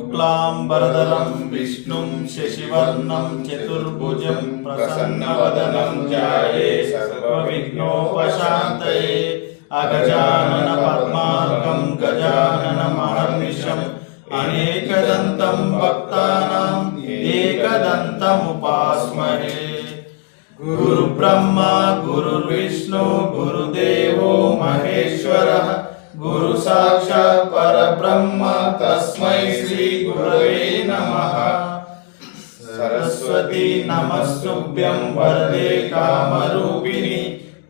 शुक्लांबरधरं विष्णुं शशिवर्णं चतुर्भुजं प्रसन्नवदनं ध्याये सर्वविघ्नोपशान्तये अगजानन पद्मार्कं गजाननमहर्निशम् अनेकदन्तं भक्तानां एकदन्तमुपास्महे। गुरुब्रह्मा गुरुर्विष्णु गुरुदेवो महेश्वरः गुरु साक्षात् परब्रह्म तस्मै श्री गुरवे नमः। सरस्वती नमस्तुभ्यं वरदे कामरूपिणि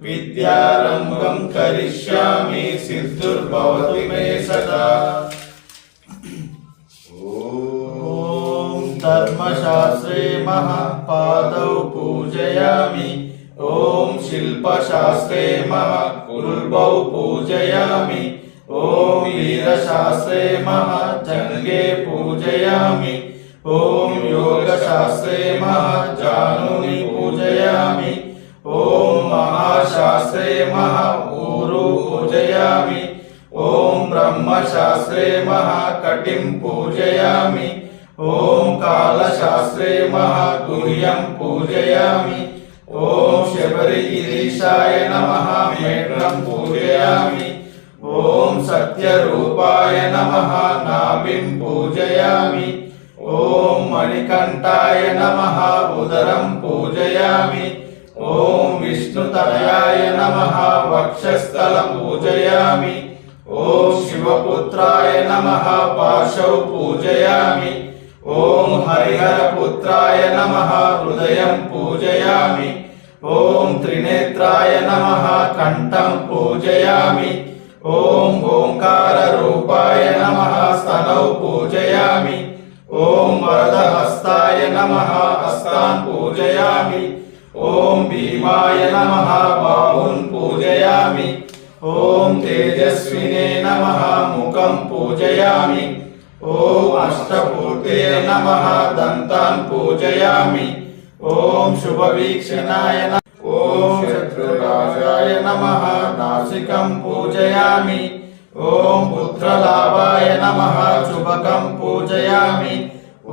विद्यारम्भं करिष्यामि सिद्धिर्भवतु मे सदा। ॐ धर्मशास्त्रे महापादौ पूजयामि। ॐ शिल्पशास्त्रे महाकुल्बौ पूजयामि। ॐ वीरशास्त्रे महाजङ्गे पूजयामि। ॐ योगशास्त्रे महाजानुनि पूजयामि। ॐ महाशास्त्रे महाऊरु पूजयामि। ॐ ब्रह्मशास्त्रे महाकटिं पूजयामि। ॐ कालशास्त्रे महागुह्यं पूजयामि। ॐ शबरिगिरीशाय नमः मेढ्रं पूजयामि। ॐ सत्यरूपाय नमः नाभिं पूजयामि। ॐ मणिकण्ठाय नमः उदरं पूजयामि। ॐ विष्णुतनयाय नमः वक्षस्थलं पूजयामि। ॐ शिवपुत्राय नमः पाशौ पूजयामि। ॐ हरिहरपुत्राय नमः हृदयं पूजयामि। ॐ त्रिनेत्राय नमः कण्ठं पूजयामि। ॐ ओंकाररूपाय नमः स्तनौ पूजयामि। ॐ वरदहस्ताय नमः हस्तान् पूजयामि। ॐ भीमाय नमः बाहुन् पूजयामि। ॐ तेजस्विने नमः मुखं पूजयामि। ॐ अष्टभूते नमः दन्तान् पूजयामि। ॐ शुभवीक्षणाय नमः। ॐ शत्रुनाशाय नमः नासिकं पूजयामि। ॐ पुत्रलाभाय नमः शुभकं पूजयामि। ॐ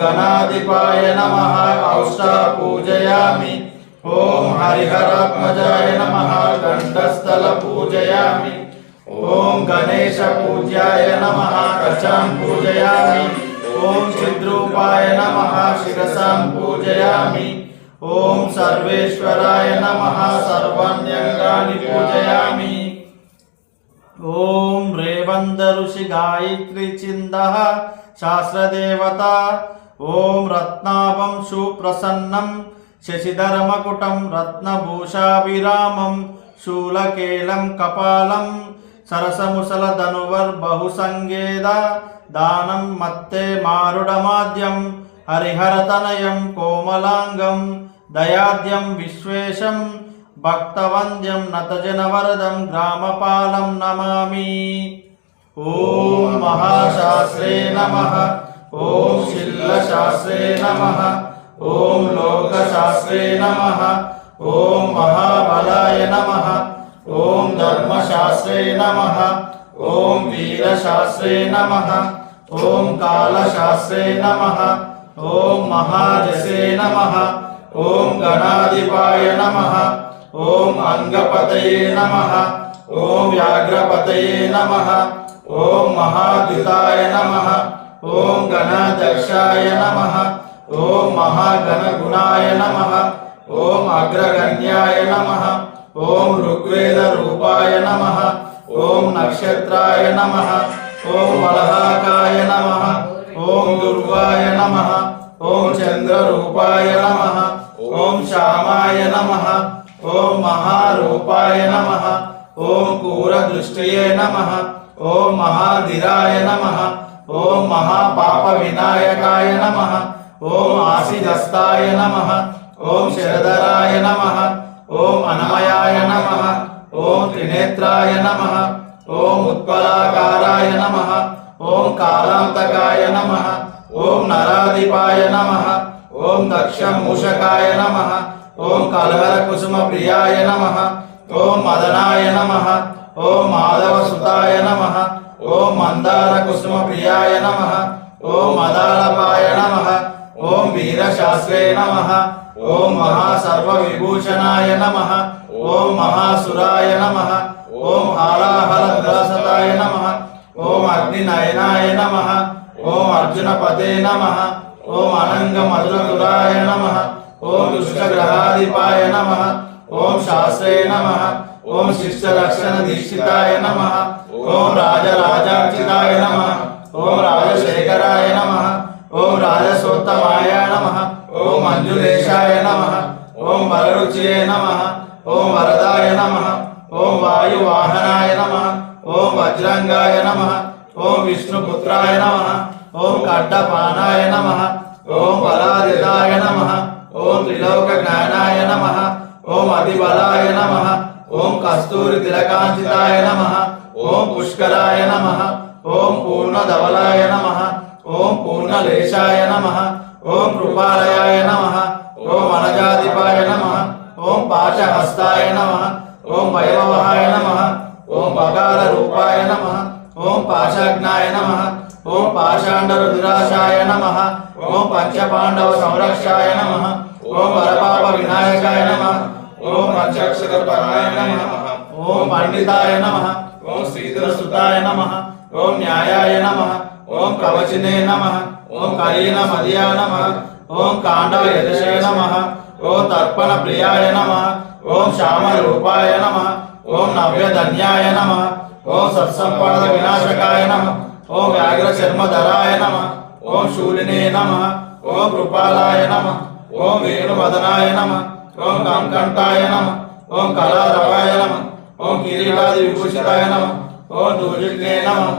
गणाधिपाय नमः औष्ठा पूजयामि। ॐ हरिहरात्मजाय नमः गण्डस्थल पूजयामि। ॐ गणेशपूज्याय नमः कचान् पूजयामि। ॐ चिद्रूपाय नमः शिरसां पूजयामि। ॐ सर्वेश्वराय नमः सर्वाण्यङ्गानि पूजयामि। ॐ रेवन्द ऋषि गायत्री चिन्दः शास्त्रदेवता। ॐ रत्नाभं सुप्रसन्नं शशिधरमकुटं रत्नभूषाभिरामं शूलकेलं कपालं सरसमुसलधनुर्बहुसंगेद दानं मत्ते मारुडमाद्यं हरिहरतनयं कोमलांगं दयाद्यं विश्वेशं भक्तवन्द्यं नतजनवरदं ग्रामपालं नमामि। ॐ महाशास्त्रे नमः। ॐ शिल्पशास्त्रे नमः। ॐ लोकशास्त्रे नमः। ॐ महाबलाय नमः। ॐ धर्मशास्त्रे नमः। ॐ वीरशास्त्रे नमः। ॐ कालशास्त्रे नमः। ॐ महाजसे नमः। ॐ गणाधिपाय नमः। ॐ अंगपतये नमः। ॐ व्याघ्रपतये नमः। ॐ महाद्युताय नमः। ॐ गणाध्यक्षाय नमः। ॐ महागणगुणाय नमः। ॐ अग्रगण्याय नमः। ॐ ऋग्वेदरूपाय नमः। ॐ नक्षत्राय नमः। ॐ वलहाकाय नमः। ॐ दुर्गाय नमः। ॐ चन्द्ररूपाय नमः। ॐ श्यामाय नमः। ॐ महारूपाय नमः। ॐ क्रूरदृष्टये नमः। ॐ महाधीराय नमः। ॐ महापापविनायकाय नमः। ॐ आसीदस्ताय नमः। ॐ शरधराय नमः। ॐ अनमयाय नमः। ॐ त्रिनेत्राय नमः। ॐ उत्पलाकाराय नमः। ॐ कालान्तकाय नमः। ॐ नराधिपाय नमः। ॐ दक्षमूषकाय नमः। ॐ कलहरकुसुमप्रियाय नमः। ॐ मदनाय नमः। ॐ माधवसुताय नमः। ओम मंदार कुसुम प्रियाय नमः। ఓం మదాలపాయ నమః ఓం వీరశాస్త్రే నమః ఓం మహాసర్వవిభూషణాయ నమః ఓం మహాసురాయ నమః ఓం హాలాహలద్రాసతాయ నమః ఓం అగ్నినయనాయ నమః ఓం అర్జునపతే నమః ఓం అనంగమధురదురాయ నమః ఓం దుష్టగ్రహాధిపాయ నమః ఓం శాస్త్రే నమః ఓం శిష్టరక్షణ దీక్షితాయ నమః ఓం రాజరాజార్చితాయ నమః ఓం రాజశేఖరాయ నమః ఓం రాజసోత్తమాయ నమః ఓం మంజులేశాయ నమః ఓం వరరుచియే నమః ఓం వరదాయ నమః ఓం వాయువాహనాయ నమః ఓం వజ్రంగాయ నమః ఓం విష్ణుపుత్రాయ నమః ఓం ఖడ్డపానాయ నమః ఓం బలాదితాయ నమః ఓం త్రిలోక జ్ఞానాయ నమః ఓం అధిబలాయ నమః ఓం కస్తూరి తిలకాంచితాయ నమః ఓం పుష్కరాయ నమః ఓం పూర్ణధవలాయ నమః ఓం పూర్ణలేశాయ నమః ఓం కృపాలయాయ నమః ఓం అనజాధిపాయ నమః ఓం పాశహస్తాయ నమః ఓం వైభవాయ నమః ఓం బకార రూపాయ నమః ఓం పాశాజ్ఞాయ నమః ఓం పాషాండరుద్రాశాయ నమః ఓం పంచపాండవ సంరక్షాయ నమః ఓం వరపాప వినాయకాయ నమః ఓం పంచాక్షరపరాయ నమః ఓం పండితాయ నమః ఓం శ్రీధరసుతాయ నమః ఓం న్యాయాయ నమః ఓం కవచినే నమః ఓం కలీన మదియా నమః ఓం కాండయదశే నమః ఓం తర్పణ ప్రియాయ నమః ఓం శ్యామ రూపాయ నమః ఓం నవ్యధన్యాయ నమః ఓం సత్సంపద వినాశకాయ నమః ఓం వ్యాఘ్ర చర్మధరాయ నమః ఓం శూలినే నమః ఓం కృపాలాయ నమః ఓం వేణువదనాయ నమః ఓం కంకంఠాయ నమః ఓం కళారవాయ నమః ఓం కిరీటాది విభూషితాయ నమః ఓం దూజిగ్నే నమః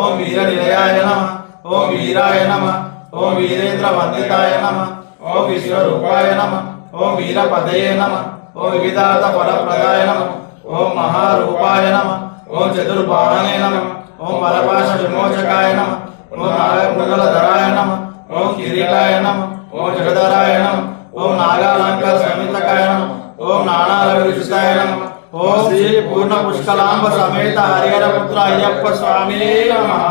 ఓం వీర నిలయాయ నమః ఓం వీరాయ నమః ఓం వీరేంద్ర వందితాయ నమః ఓం విశ్వరూపాయ నమః ఓం వీరపదయే నమః ఓం వివిధార్థ ఫలప్రదాయ నమః ఓం మహారూపాయ నమః ఓం చతుర్బాహనే నమః ఓం పరపాశ విమోచకాయ నమః ఓం నాగమృగలధరాయ నమః ఓం కిరీటాయ నమః ఓం జగధరాయ నమః ఓం నాగాలంకార సమితకాయ నమః ఓం నానాల విరుచితాయ నమః ఓం శ్రీ పూర్ణ పుష్కలాంబ సమేత హరిహర పుత్ర అయ్యప్ప స్వామి నమః.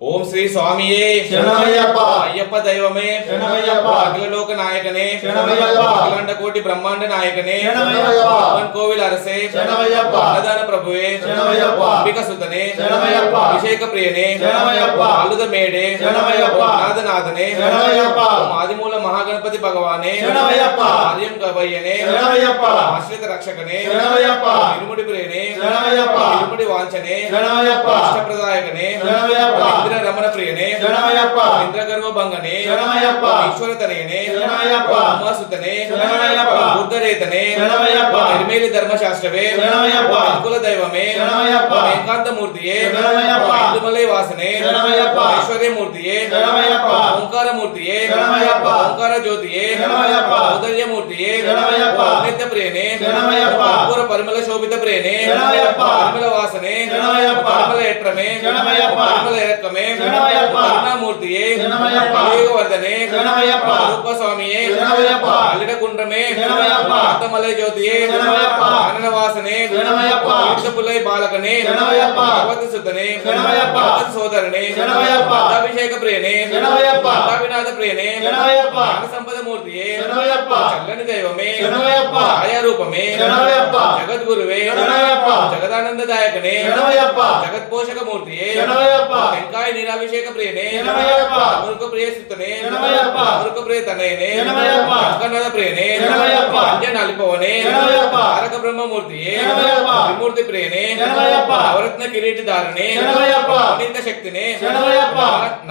ఓం శ్రీ స్వామియే శరణమయ్యప్ప. అయ్యప్ప దైవమే శరణమయ్యప్ప. అఖిలలోక నాయకనే శరణమయ్యప్ప. అఖిలాండ కోటి బ్రహ్మాండ నాయకనే శరణమయ్యప్ప. పవన్ కోవిల్ అరసే శరణమయ్యప్ప. అన్నదాన ప్రభువే శరణమయ్యప్ప. అంబిక సుతనే శరణమయ్యప్ప. అభిషేక ప్రియనే శరణమయ్యప్ప. అల్లుద మేడే శరణమయ్యప్ప. నాథనాథనే శరణమయ్యప్ప. ఆదిమూల మహాగణపతి భగవానే శరణమయ్యప్ప. ఆర్యం గవయ్యనే శరణమయ్యప్ప. ఆశ్రిత రక్షకనే శరణమయ్యప్ప. ఇరుముడి ప్రియనే శరణమయ్యప్ప. ఇరుముడి వాంఛనే శరణమయ్యప్ప. ఇష్టప్రదాయకనే శరణమయ్యప్ప. ఇంద్ర రమణ ప్రియనే శరణమయ్యప్ప. ఇంద్ర గర్వభంగనే శరణమయ్యప్ప. ఈశ్వర తనయనే శరణమయ్యప్ప. ఉమాసుతనే శరణమయ్యప్ప. బుద్ధరేతనే శరణమయ్యప్ప. నిర్మేలి ధర్మశాస్త్రవే శరణమయ్యప్ప. కుల దైవమే శరణమయ్యప్ప. ఏకాంతమూర్తియే శరణమయ్యప్ప. ఇందుమలై వాసనే శరణమయ్యప్ప. ఐశ్వర్యమూర్తియే శరణమయ్యప్ప. ఓంకారమూర్తియే శరణమయ్యప్ప. ఓంకార జ్యోతియే శరణమయ్యప్ప. ఔదర్యమూర్తియే శరణమయ్యప్ప. నిత్య ప్రియనే శరణమయ్యప్ప. కర్పూర పరిమళ శోభిత ప్రియనే శరణమయ్యప్ప. పరిమళ వాసనే శరణమయ్యప్ప. పరిమళ ఎట్రమే శరణమయ్యప్ప. పరిమళ ఎరక్కమే శరణమయ్యప్ప. కరుణామూర్తియే శరణమయ్యప్ప. కలియుగవర్ధనే శరణమయ్యప్ప. రూప స్వామియే శరణమయ్యప్ప. అల్లిడ కుండ్రమే శరణమయ్యప్ప. అత్తమలై జ్యోతియే శరణమయ్యప్ప. ఆనన వాసనే శరణమయ్యప్ప. పుల్లై బాలకనే శరణమయ్యప్ప. భగవతి సుతనే శరణమయ్యప్ప. భగవతి సోదరనే శరణమయ్యప్ప. అభిషేక ప్రియనే శరణమయ్యప్ప. వినాథ ప్రియనే శరణమయ్యప్ప. జ్ఞాన సంపద మూర్తియే శరణమయ్యప్ప. చల్లని దైవమే శరణమయ్యప్ప. ఛాయారూపమే శరణమయ్యప్ప. జగద్గురువే శరణమయ్యప్ప. జగదానందదాయకనే శరణమయ్యప్ప. జగత్పోషక మూర్తియే శరణమయ్యప్ప. వెంకాయ నీరాభిషేక ప్రియనే శరణమయ్యప్ప. అమృక ప్రియ సుతనే శరణమయ్యప్ప. అమృక ప్రియ తనయనే శరణమయ్యప్ప. అస్కన్నద ప్రియనే శరణమయ్యప్ప. అంజనాలిపవనే శరణమయ్యప్ప. తారక బ్రహ్మమూర్తియే శరణమయ్యప్ప. విమూర్తి ప్రియనే శరణమయ్యప్ప. నవరత్న కిరీటి ధారణే శరణమయ్యప్ప. అనిత శక్తినే శరణమయ్యప్ప.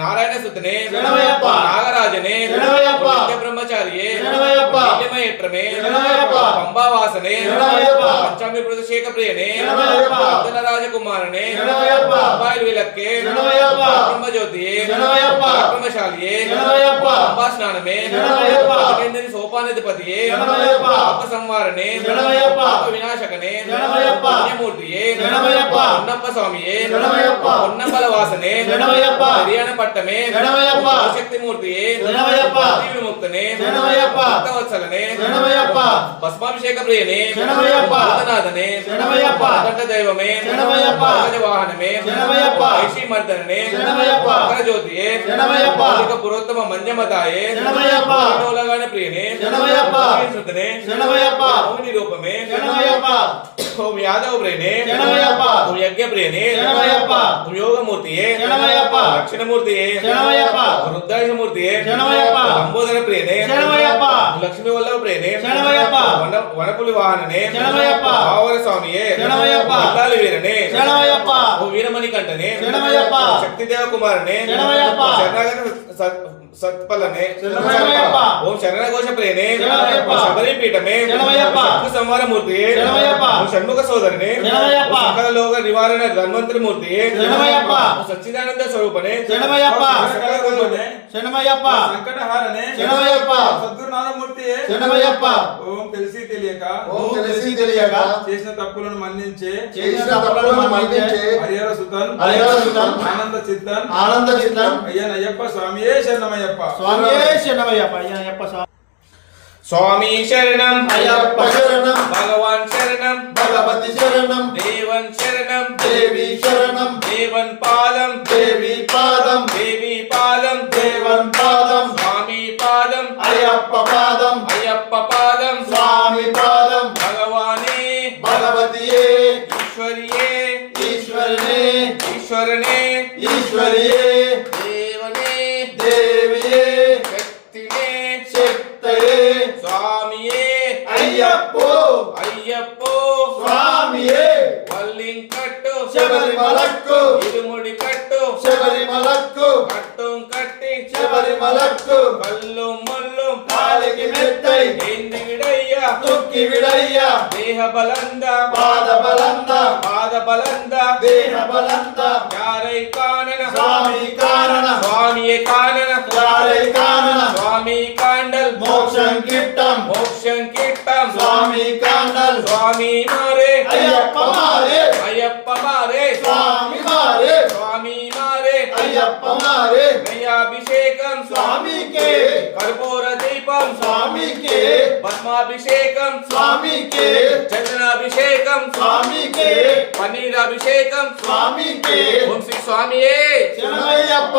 నారాయణ సుతనే శరణమయ్యప్ప. నాగరాజనే శరణమయ్యప్ప. నిత్య బ్రహ్మచారియే శరణమయ్యప్ప. నిత్యమయత్రమే శరణమయ్యప్ప. పంబావాసనే శరణమయ్యప్ప. పంచామి ప్రతిశేఖ ప్రియనే శరణమయ్యప్ప. వందన రాజకుమారనే శరణమయ్యప్ప. అబ్బాయిలు విలక్కే శరణమయ్యప్ప. బ్రహ్మజ్యోతియే శరణమయ్యప్ప. బ్రహ్మశాలియే శరణమయ్యప్ప. పంబా స్నానమే శరణమయ్యప్ప. 12 సోపాన కోపానధిపతియే శరణమయ్యప్ప. పాప సంవారణే శరణమయ్యప్ప. పాప వినాశకనే శరణమయ్యప్ప. పుణ్యమూర్తియే శరణమయ్యప్ప. ఉన్నప్ప స్వామియే శరణమయ్యప్ప. ఉన్నంబల వాసనే శరణమయ్యప్ప. హరియాణ పట్టమే శరణమయ్యప్ప. శక్తిమూర్తియే శరణమయ్యప్ప. విముక్తనే శరణమయ్యప్ప. భక్తవత్సలనే శరణమయ్యప్ప. భస్మాభిషేక ప్రియనే శరణమయ్యప్ప. భూతనాథనే శరణమయ్యప్ప. భద్ర దైవమే శరణమయ్యప్ప. వాహనమే శరణమయ్యప్ప. ఐషీమర్దననే శరణమయ్యప్ప. జ్యోతియే శరణమయ్యప్ప. పురోత్తమ మంజమతాయే శరణమయ్యప్ప. వినోలగాన ప్రియనే శరణమయ్యప్ప. సుతనే శరణమయ్యప్ప. మౌని రూపమే శరణమయ్యప్ప. ఓం యాదవ ప్రియనే శరణమయ్యప్ప. ఓం యజ్ఞ ప్రియనే శరణమయ్యప్ప. ఓం యోగమూర్తియే శరణమయ్యప్ప. దక్షిణమూర్తియే శరణమయ్యప్ప. రుద్రాక్షమూర్తియే శరణమయ్యప్ప. లంబోదర ప్రియనే శరణమయ్యప్ప. లక్ష్మీ వల్లభ ప్రియనే శరణమయ్యప్ప. వనపులి వాహననే శరణమయ్యప్ప. భావర స్వామియే శరణమయ్యప్ప. మల్లాలి వీరనే శరణమయ్యప్ప. ఓ వీరమణి కంఠనే శరణమయ్యప్ప. శక్తిదేవ కుమారనే శరణమయ్యప్ప. శరణాగత సత్పలనే శరణమయ్యప్ప. ఓం శరణఘోష ప్రియనే శరణమయ్యప్ప. శబరి పీఠమే శరణమయ్యప్ప. శక్తి సంహారమూర్తియే శరణమయ్యప్ప. ఓం షణ్ముఖ సోదరనే శరణమయ్యప్ప. సకల లోక నివారణ ధన్వంతరి మూర్తియే శరణమయ్యప్ప. ఓం సచ్చిదానంద స్వరూపనే శరణమయ్యప్ప. సకల శరణమయ్యప్ప. సంకటహారనే శరణమయ్యప్ప. సద్గురునాథమూర్తియే శరణమయ్యప్ప. ఓం తెలిసి తెలియక ఓం తెలిసి తెలియక చేసిన తప్పులను మన్నించే చేసిన తప్పులను మన్నించే హరిహర సుతన్ హరిహర సుతన్ ఆనంద చిత్తన్ ఆనంద చిత్తం అయ్యనయ్యప్ప స్వామియే శరణమయ్యప్ప స్వామియే శరణమయ్యప్ప. అయ్యప్ప స్వామి. స్వామి శరణం అయ్యప్ప శరణం. భగవాన్ శరణం భగవతి శరణం. దేవన్ శరణం దేవి శరణం. దేవన్ పాదం దేవి పాదం. దేవి పాదం దేవన్ పాదం. స్వామి పాదం అయ్యప్ప పాదం. అయ్యప్ప పాదం స్వామి పాదం. భగవానే భగవతియే ఈశ్వరియే ఈశ్వరనే. ఈశ్వరనే ఈశ్వరియే దేవనే దేవియే శక్తినే శక్తయే స్వామియే అయ్యప్పో అయ్యప్పో స్వామియే వల్లింకట్టు శబరిమలక్కు ఇరుముడి కట్టు శబరిమలక్కు కట్టం కట్టి శబరిమలక్కు కల్లు ముల్లు కాలికి మెత్తై ఏంది విడయ్యా తుక్కి విడయ్య దేహ బలంద పాద బలంద పాద బలంద దేహ బలంద యారై కానన స్వామి కారణ స్వామియే కానన యారై కారణ స్వామి కాండల్ మోక్షం కిట్టం మోక్షం కిట్టం స్వామి కాండల్ స్వామి మారే అయ్యప్ప మారే అయ్యప్ప మారే స్వామి మారే స్వామి మారే అయ్యప్ప మారే దయాభిషేకం స్వామికే కర్పూర దీపం స్వామికే పద్మాభిషేకం స్వామికే చందనాభిషేకం స్వామికే పన్నీరాభిషేకం స్వామికే ఓం శ్రీ స్వామియే శరణమయ్యప్ప.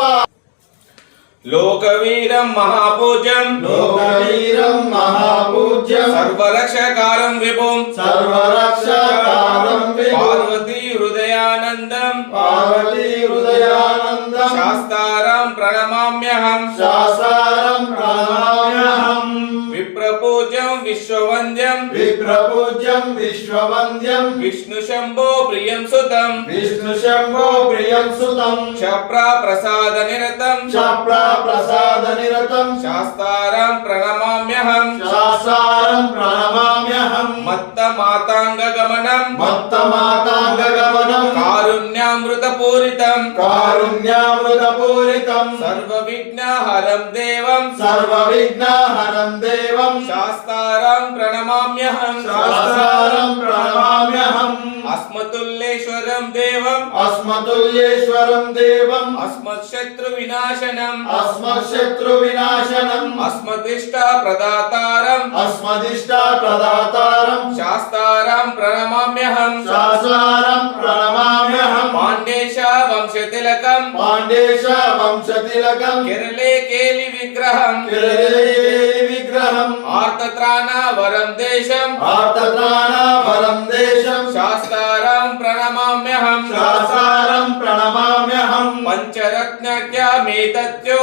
లోకవీరం మహాపూజ్యం లోకవీరం మహాపూజ్యం సర్వరక్షకారం విభుం సర్వరక్షకారం విభుం పార్వతీ హృదయానందం పార్వతీ హృదయానందం శాస్తారం ప్రణమామ్యహం శాసారం ప్రణమామ్యహం విప్రపూజ్యం విశ్వవంద్యం విప్రపూజ్యం విశ్వవంద్యం విష్ణు శంభో ప్రియం సుతం విష్ణు శంభో ప్రియం సుతం క్షప్రా ప్రసాద నిరతం చప్రా ప్రసాద నిరతం శాస్తారం ప్రణమామ్యహం శాసారం ప్రణమామ్యహం మత్త మాతాంగ గమనం మత్త మాతాంగ గమనం కారుణ్యామృత పూరితం కారుణ్యామృత పూరితం సర్వ విఘ్నహరం దేవం సర్వ విఘ్నహరం దేవం శాస్తారం ప్రణమామ్యహం శాసారం ప్రణమామ్యహం అస్మతుల్లేశ్వరం దేవం అస్మతుల్యేశ్వరం దేవం అస్మత్శత్రు వినాశనం అస్మశత్రు వినాశనం అస్మదిష్ట ప్రదాతారం అస్మదిష్ట ప్రదాతారం శాస్తారం ప్రణమామ్యహం శాసారం ప్రణమామ్యహం పాండేశ వంశతిలకం పాండేశ వంశతిలకం కేరళే కేలి విగ్రహం కిరదేవి విగ్రహం ఆర్తత్రాణ వరం దేశం ఆర్తత్రాణ వరం దేశం శాస్తారం ప్రణమామ్యహం శాసారం ప్రణమామ్యహం పంచరత్నక్యమేతత్యో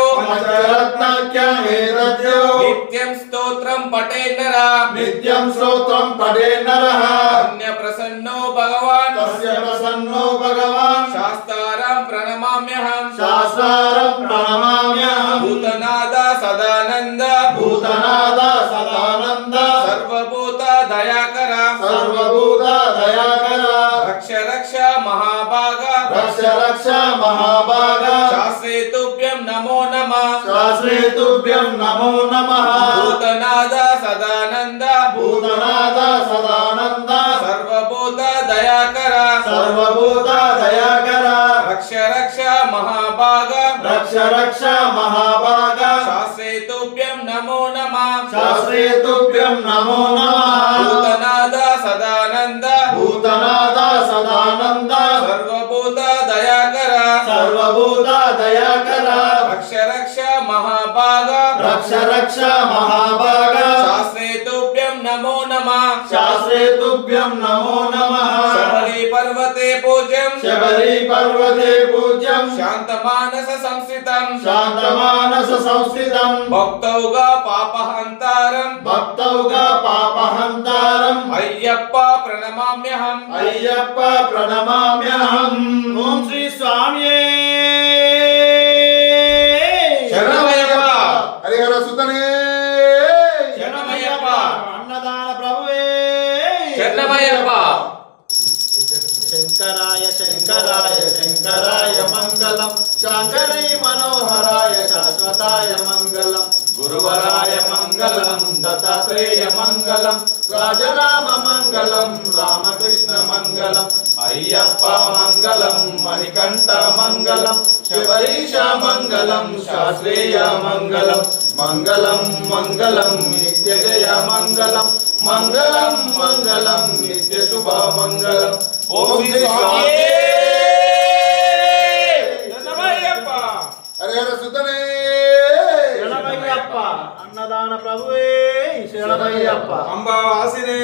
పంచరత్నాఖ్యమేతద్యో నిత్యం స్తోత్రం పటే నరా నిత్యం శ్రోత్రం పఠే నరః అన్య ప్రసన్నో భగవాన్ తస్య ప్రసన్నో భగవాన్ శాస్తారం ప్రణమామ్యహం శాస్త్రారం ప్రణమామ్యహం భూతనాద సదానంద భూతనాద సదానంద సర్వభూత దయాకర సర్వభూత దయాకర రక్ష రక్ష మహాభాగ రక్ష రక్ష మహాభాగ శాస్త్రే తుభ్యం నమో నమః శాస్త్రే తుభ్యం నమో నమః భూతనాద సదానంద రక్ష రక్ష మహాభాగ శాస్త్రే తుభ్యం నమో నమః శాస్త్రే తుభ్యం నమో నమః భూతనాథ సదానంద భూతనాథ సదానంద సర్వభూత దయాకర సర్వభూత దయాకర రక్ష రక్ష మహాభాగ రక్ష రక్ష మహాభాగ శాస్త్రే తుభ్యం నమో నమః శాస్త్రే తుభ్యం నమో నమః శబరి పర్వతే పూజ్యం శబరి పర్వతే పూజ్యం శాంతమానస సంస్థితం శాంతమానస సంస్థితం భక్తౌగా పాపహంతారం భక్తౌగా పాపహంతారం అయ్యప్ప ప్రణమామ్యహం అయ్యప్ప ప్రణమామ్యహం ఓం శ్రీ స్వామియే శరణమయ్యప్ప హరిహర సుతనే శరణమయ్యప్ప అన్నదాన ప్రభువే శరణమయ్యప్ప శంకరాయ శంకరాయ శంకరాయ మంగళం శాంకరీ మనోహరాయ శాశ్వతాయ మంగళం గురువరాయ మంగళం దత్తాత్రేయ మంగళం రాజరామ మంగళం రామకృష్ణ మంగళం అయ్యప్ప మంగళం మణికంఠ మంగళం శబరీష మంగళం శాస్త్రీయ మంగళం మంగళం మంగళం నిత్య జయ మంగళం మంగళం మంగళం నిత్య శుభ మంగళం ఓం శ్రీ స్వామియే శరణమయ్యప్ప హరిహర సుతనే శరణమయ్యప్ప అన్నదాన ప్రభువే శరణమయ్యప్ప అంబావాసినే